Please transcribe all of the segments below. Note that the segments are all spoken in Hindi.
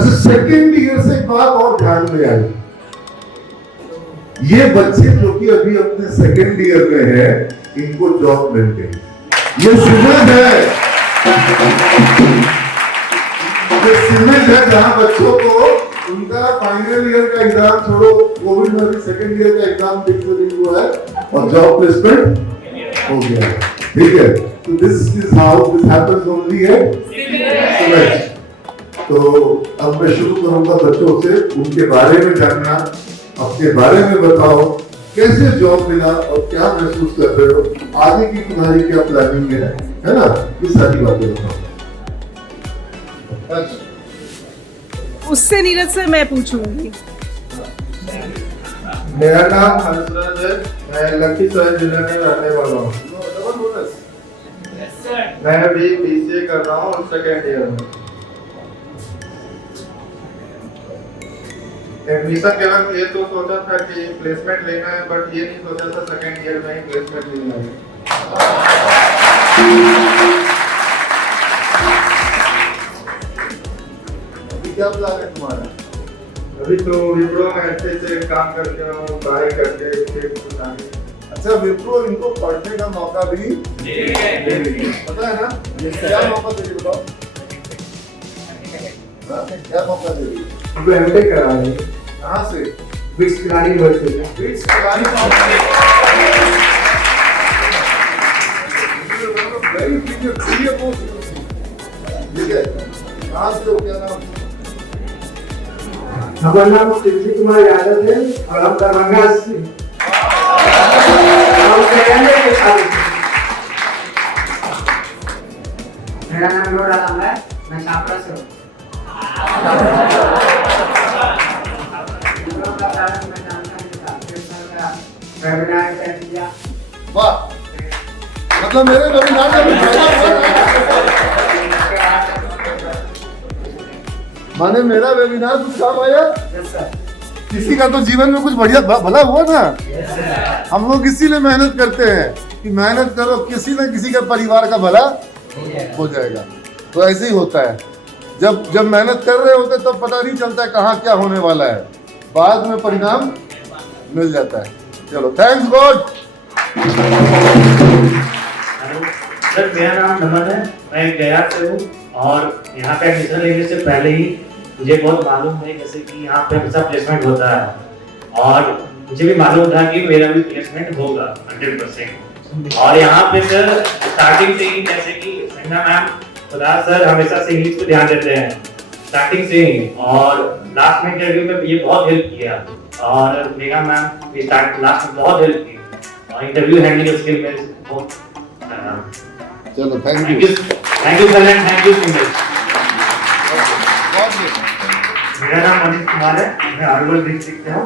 सेकेंड ईयर से एक बात और ध्यान में आई, ये बच्चे जो कि अभी अपने सेकेंड ईयर में है, इनको जॉब मिल गई। ये सीमेंट है, ये सीमेंट है जहां बच्चों को उनका फाइनल ईयर का एग्जाम छोड़ो, कोविड में भी सेकेंड ईयर का एग्जाम फिक्स नहीं हुआ है और जॉब प्लेसमेंट हो गया है। ठीक है, तो this is how this happens only है। तो अब मैं शुरू करूंगा बच्चों से, उनके बारे में जानना, अपने बारे में बताओ, कैसे जॉब मिला और क्या महसूस कर रहे हो, आगे की तुम्हारी क्या प्लानिंग है ना, ये सारी बातें बताओ। उससे नीरज से मैं पूछूंगी। मेरा नाम हंसराज है, मैं लखीसराय जिले में रहने वाला हूँ। मैं अभी BCA कर रहा हूँ सेकेंड ईयर में। एडमिशन के वक्त ये तो सोचा था कि प्लेसमेंट लेना है, बट ये नहीं सोचा था सेकेंड ईयर में ही प्लेसमेंट लेना है। अभी क्या प्लान है तुम्हारा? अभी तो विप्रो में अच्छे से काम करके हूँ, पढ़ाई करके फिर आगे। अच्छा, विप्रो इनको पढ़ने का मौका भी पता है ना, क्या मौका दे रही बताओ? क्या मौका दे रही? MTech करा रहे हैं। कहाँ से? बिट्स खिलाड़ी यूनिवर्सिटी। बिट्स खिलाड़ी वेरी प्रीमियम कोर्स। ठीक है, कहाँ से हो, क्या नाम? हमारा नाम शिवजी कुमार यादव है और हम दरभंगा से। मेरा नाम नूर आलम है, मैं छापरा से हूँ। वाह, मतलब मेरे वेबिनार में माने मेरा वेबिनार कुछ काम आया। किसी का तो जीवन में कुछ बढ़िया भला हुआ ना। हम लोग इसीलिए मेहनत करते हैं कि मेहनत करो, किसी न किसी का परिवार का भला हो जाएगा। तो ऐसे ही होता है, जब मेहनत कर रहे होते तब पता नहीं चलता है कहाँ क्या होने वाला है, बाद में परिणाम मिल जाता है। चलो, थैंक्स गॉड। सर, मेरा नाम नमन है, मैं गया से हूँ और यहाँ पे एडमिशन लेने से पहले ही मुझे बहुत मालूम है जैसे कि यहाँ पे हमेशा प्लेसमेंट होता है और मुझे भी मालूम था कि मेरा भी प्लेसमेंट होगा 100%। और यहाँ पे सर स्टार्टिंग से ही जैसे कि संजना मैम, खुदा सर हमेशा से इंग्लिश को ध्यान देते हैं स्टार्टिंग से ही, और लास्ट में इंटरव्यू में ये बहुत हेल्प किया और मेगा मैम भी लास्ट में बहुत हेल्प की और इंटरव्यू हैंडलिंग स्किल में बहुत। चलो, thank you sir and thank you so much. मेरा नाम मनीष कुमार है, मैं अरवल डिस्ट्रिक्ट से हूँ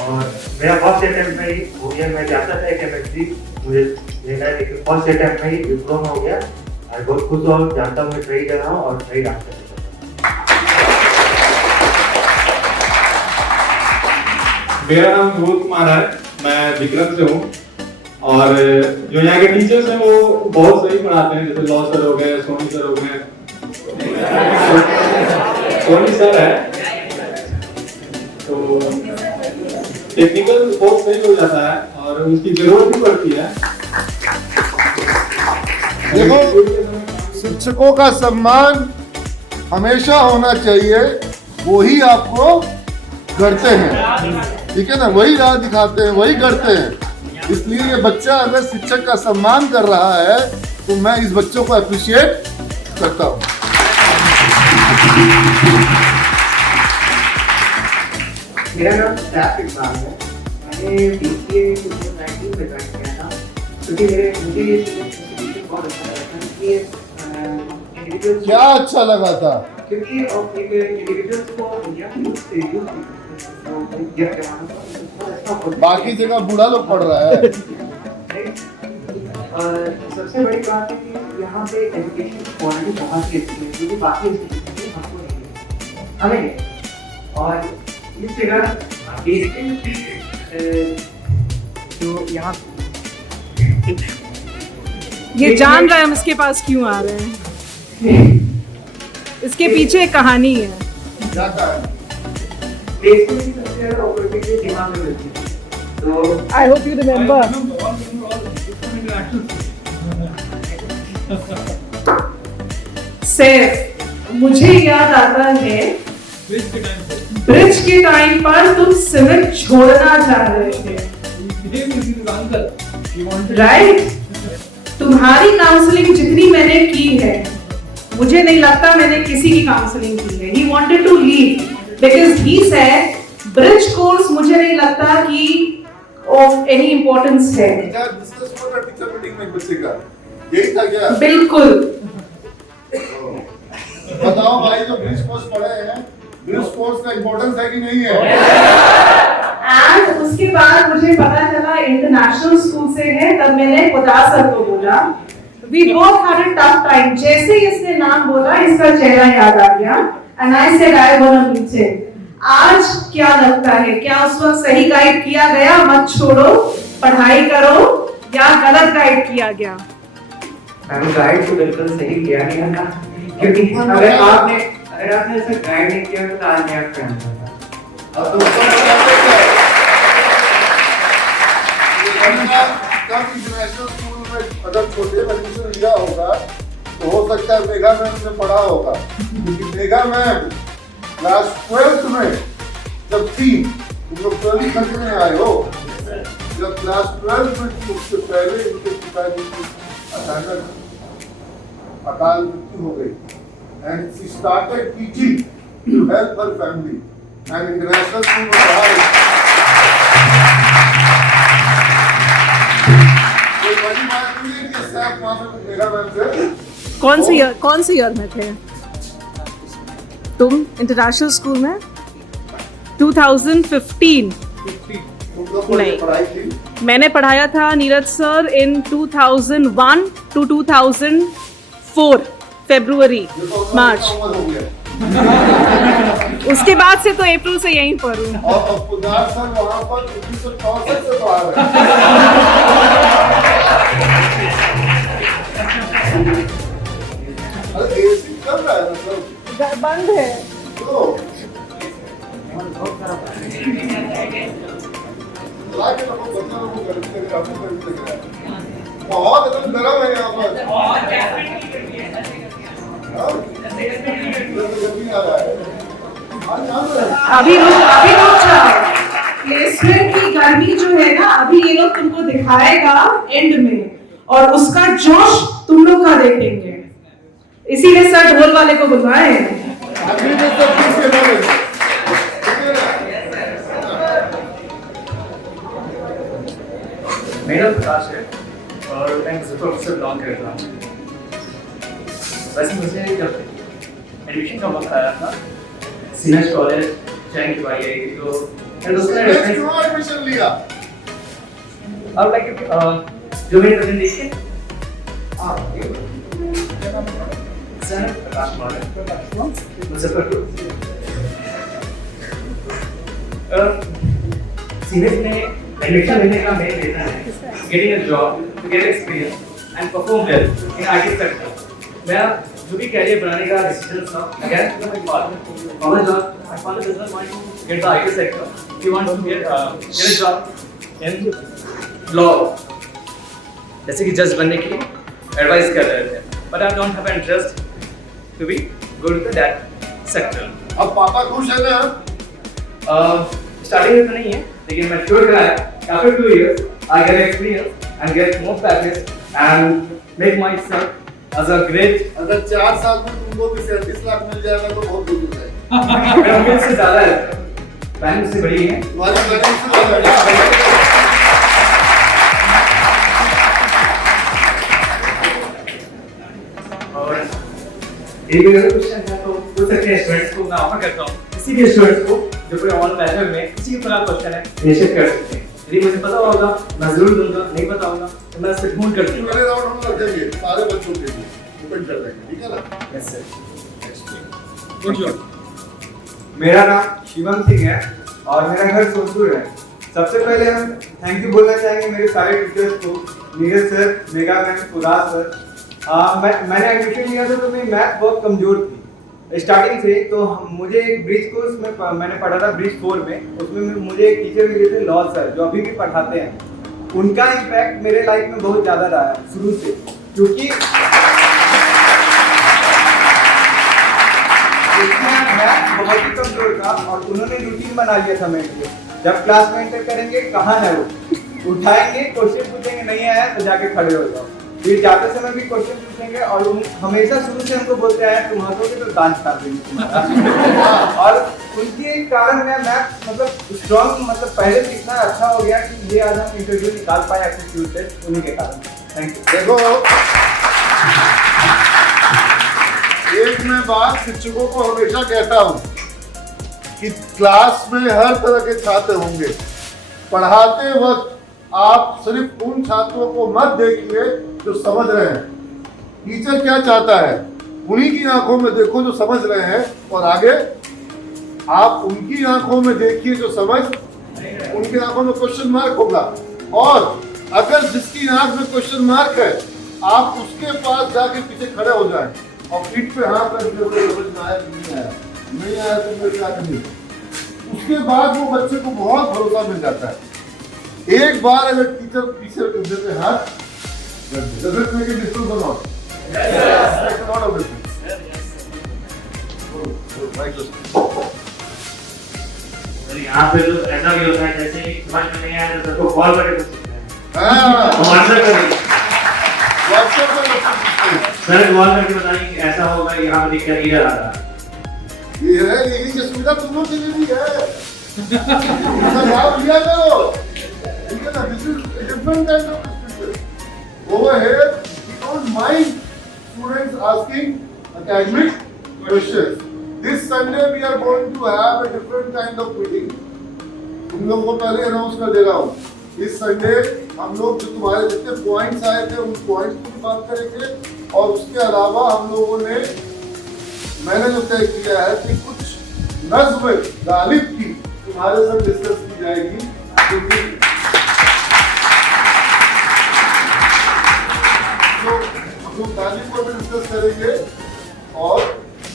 और मेरा फर्स्ट अटेम्प्ट में ही हो गया। मैं चाहता था केमिस्ट्री मुझे लेना है, लेकिन फर्स्ट अटेम्प्ट में ही विप्रो में हो गया। मैं बहुत खुश और जानता हूँ मैं ट्राई कर रहा हूँ और ट्राई रहा हूँ। मेरा नाम धूत कुमार है, मैं विक्रम से हूँ और जो यहाँ के टीचर्स हैं वो बहुत सही पढ़ाते हैं, जैसे लॉ सर हो गए, सोनी सर हो गए, सोनी सर है तो टेक्निकल बहुत सही हो जाता है और उसकी जरूरत भी पड़ती है। देखो, शिक्षकों का सम्मान हमेशा होना चाहिए, वही आपको करते हैं, ठीक है ना, वही राह दिखाते हैं, वही करते हैं। इसलिए ये बच्चा अगर शिक्षक का सम्मान कर रहा है तो मैं इस बच्चों को अप्रिशिएट करता हूँ। मेरा नाम ट्रैफिक इकबाल है, मैंने BCA 2019 में ज्वाइन किया था क्योंकि मुझे ये इंस्टीट्यूशन बहुत अच्छा लगा था कि इंडिविजुअल्स क्या अच्छा लगा था? क्योंकि एक इंडिविजुअल्स को यूथ बाकी जगह बूढ़ा लोग पढ़ रहा है। और सबसे बड़ी बात है कि यहाँ पे एजुकेशन क्वालिटी बहुत ही अच्छी है, क्योंकि बाकी इंस्टीट्यूशन में हमको नहीं है, हमें नहीं। और इस जगह जो यहाँ ये जान रहा है हम इसके पास क्यों आ रहे हैं, इसके पीछे एक कहानी है। जाता है। प्लेसमेंट की सबसे ज़्यादा अपॉर्चुनिटी दिमाग में मिलती है। तो I hope you remember. Saif, मुझे याद आता है ब्रिज के टाइम पर तुम सिविल छोड़ना चाह रहे थे, राइट? तुम्हारी काउंसलिंग जितनी मैंने की है, मुझे नहीं लगता मैंने किसी की काउंसलिंग की है। He wanted to leave because he said bridge course मुझे नहीं लगता कि ऑफ एनी इम्पोर्टेंस है। क्या डिस्कस हो रहा है टीचर मीटिंग में बच्चे का? यही था क्या? बिल्कुल। बताओ भाई, जो ब्रिज कोर्स पढ़े हैं, ब्रिज कोर्स का इम्पोर्टेंस है कि नहीं है? एंड उसके बाद मुझे पता चला इंटरनेशनल स्कूल से है, तब मैंने 50 सर को बोला we both had a tough time। जैसे ही इसने नाम बोला, इसका चेहरा याद आ गया and I said I wanna meet him। आज क्या लगता है, क्या उस वक्त सही गाइड किया गया, मत छोड़ो पढ़ाई करो, या गलत गाइड किया गया? मैम गाइड तो बिल्कुल सही किया गया था, क्योंकि अगर आपने ऐसा गाइड नहीं किया तो आज मैं क्या करता। अब तो उसका मतलब क्या है? कब इंटरनेशनल स्कूल में अगर छोटे में एडमिशन लिया होगा तो हो सकता है मेगा मैम ने पढ़ा होगा, क्योंकि मेगा मैम क्लास 12th में जब थी, तुम लोग 12th तक में आए हो, जब क्लास 12th में थी उससे पहले इनके पिताजी की अचानक अकाल मृत्यु हो गई and she started teaching to help her family and international school में पढ़ाई। कौन से ईयर में थे तुम इंटरनेशनल स्कूल में? 2015। नहीं, मैंने पढ़ाया था नीरज सर इन 2001 to 2004 फरवरी मार्च। उसके बाद से तो अप्रैल से यहीं पर हूँ। और पुदार सर वहाँ पर 1964 से पढ़ा रहे हैं। अरे एसी चल रहा है मतलब बंद है तो लाके तो बच्चा लोग को करते हैं, आपको करते हैं। बहुत एकदम गर्म है यहाँ पर। अभी रुक जाओ। प्लेसमेंट की गर्मी जो है ना, अभी ये लोग तुमको दिखाएगा एंड में, और उसका जोश तुम लोग का देखेंगे। इसीलिए सर ढोल वाले को बुलवाए। मेरा प्रकाश है और मैं मुजफ्फरपुर से बिलोंग करता हूँ। वैसे मुझे जब एडमिशन का वक्त आया था सीनेट कॉलेज जैन की बाई आई थी, तो मैंने उसमें एडमिशन लिया। अब लाइक जो मेरी presentation sir Prakash Kumar Muzaffarpur senate में एडमिशन लेने का मेन रीजन है getting a job, to get experience and perform well in IT sector. मेरा जो भी कैरियर बनाने का डिसीजन था, again my father my job, my father does not want to get the IT sector, he wants to get a job in law, जैसे कि जज बनने की एडवाइस कर रहे थे, but I don't have interest to be go to that sector. अब पापा खुश है ना? स्टार्टिंग में तो नहीं है, लेकिन मैं श्योर कराया after 2 years I get experience and get more practice and make myself as a great। अगर 4 साल में तुमको भी 37 लाख मिल जाएगा तो बहुत दूर हो जाएगा। मेरा उम्मीद से ज्यादा है, प्लान मुझसे बड़ी है। तुम्हारी प्लानिंग से ज्यादा है। और एक भी अगर क्वेश्चन है तो पूछ सकते हैं स्टूडेंट्स को। मैं ऑफर करता हूँ किसी भी स्टूडेंट्स को जो कोई ऑन बैचलर में किसी भी प्रकार का क्वेश्चन है इनिशिएट कर सकते हैं। यदि मुझे पता होगा मैं जरूर दूंगा, नहीं पता होगा तो मैं उससे ढूंढ कर दूंगा। पहले राउंड हम रख देंगे सारे बच्चों के लिए, ओपन कर देंगे, ठीक है ना? Yes sir. मेरा नाम शिवम सिंह है और मेरा घर सोनपुर है। सबसे पहले हम थैंक यू बोलना चाहेंगे मेरे सारे टीचर्स को, नीरज सर, मेगा मैम, उदास सर। मैंने एडमिशन लिया था तो मेरी मैथ बहुत कमजोर थी, स्टार्टिंग से तो मुझे एक ब्रिज कोर्स में मैंने पढ़ा था ब्रिज 4 में, उसमें मुझे एक टीचर मिले थे लॉ सर, जो अभी भी पढ़ाते हैं। उनका इम्पैक्ट मेरे लाइफ में बहुत ज़्यादा रहा है शुरू से, क्योंकि मैथ बहुत ही कमजोर था और उन्होंने रूटीन बना लिया था मेरे लिए। जब क्लास में एंटर करेंगे कहाँ है वो, उठाएंगे, क्वेश्चन पूछेंगे, नहीं आया तो जाके खड़े हो जाओ। फिर जाते समय भी क्वेश्चन पूछेंगे और हमेशा शुरू से हमको बोलते हैं तुम हंसोगे तो डांस कर देंगे। और उनकी एक कारण मैं मैथ मतलब स्ट्रॉन्ग मतलब पहले से इतना अच्छा हो गया कि ये आज हम इंटरव्यू निकाल पाए एप्टीट्यूड टेस्ट उन्हीं के कारण। Thank you. देखो, एक मैं बात शिक्षकों को हमेशा कहता हूँ कि क्लास में हर तरह के छात्र होंगे। पढ़ाते वक्त आप सिर्फ उन छात्रों को मत देखिए जो समझ रहे हैं। टीचर क्या चाहता है उन्हीं की आंखों में देखो जो समझ रहे हैं, और आगे आप उनकी आंखों में देखिए जो समझ, उनकी आंखों में क्वेश्चन मार्क होगा। और अगर जिसकी आंख में क्वेश्चन मार्क है आप उसके पास जाके पीछे खड़े हो जाएं और पीठ पे हाथ रख दे, समझ में आया नहीं आया तो मेरे क्या करनी। उसके बाद वो बच्चे को बहुत भरोसा मिल जाता है। एक बार अगर टीचर पीछे कंधे पे हाथ does it make a difference or not? Yes. Makes a lot of difference. यहाँ पे तो ऐसा भी होता है जैसे ही समझ में नहीं आया तो सबको कॉल करके पूछ सकते हैं। हाँ। व्हाट्सएप करिए। WhatsApp पे पूछ सकते हैं। सर कॉल करके बताइए कि ऐसा होगा, यहाँ पे दिक्कत ये आ रहा है। ये है, यही की सुविधा तुम लोग के लिए भी है। इसका लाभ लिया करो। ठीक है ना? This is a different kind of discussion. Over here, we don't mind students asking academic questions. This Sunday we are going to have a different kind of meeting. तुम लोगों को पहले अनाउंस कर दे रहा हूँ। इस संडे हम लोग जो तुम्हारे जितने पॉइंट्स आए थे उन पॉइंट्स की बात करेंगे, और उसके अलावा हम लोगों ने मैंने जो तय किया है कि कुछ नज़्म गालिब की तुम्हारे साथ डिस्कस की जाएगी, क्योंकि तो हम लोग गालिब को भी डिस्कस करेंगे और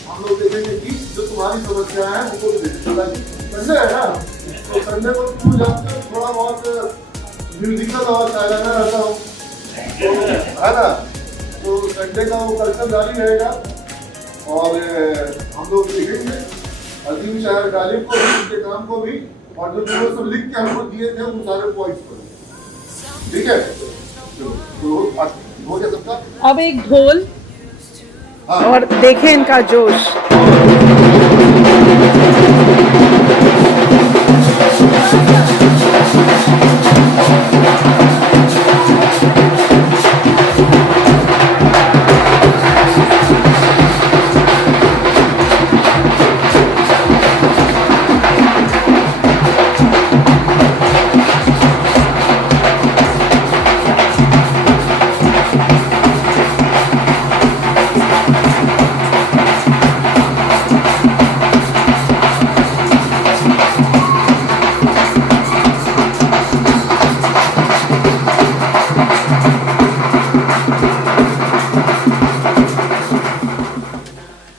हम लोग देखेंगे कि जो तुम्हारी समस्या है उनको भी देखेंगे। संडे है ना, तो संडे को तुम जानते हो थोड़ा बहुत म्यूजिकल और शायराना रहता हूँ, तो है ना, तो संडे का वो कल्चर जारी रहेगा और हम लोग देखेंगे अजीम शायर गालिब को भी, उनके काम को भी, और जो तुमने सब लिख के हमको दिए थे उन सारे पॉइंट्स पर। ठीक है, तो हो गया सबका। अब एक ढोल हाँ। और देखें इनका जोश।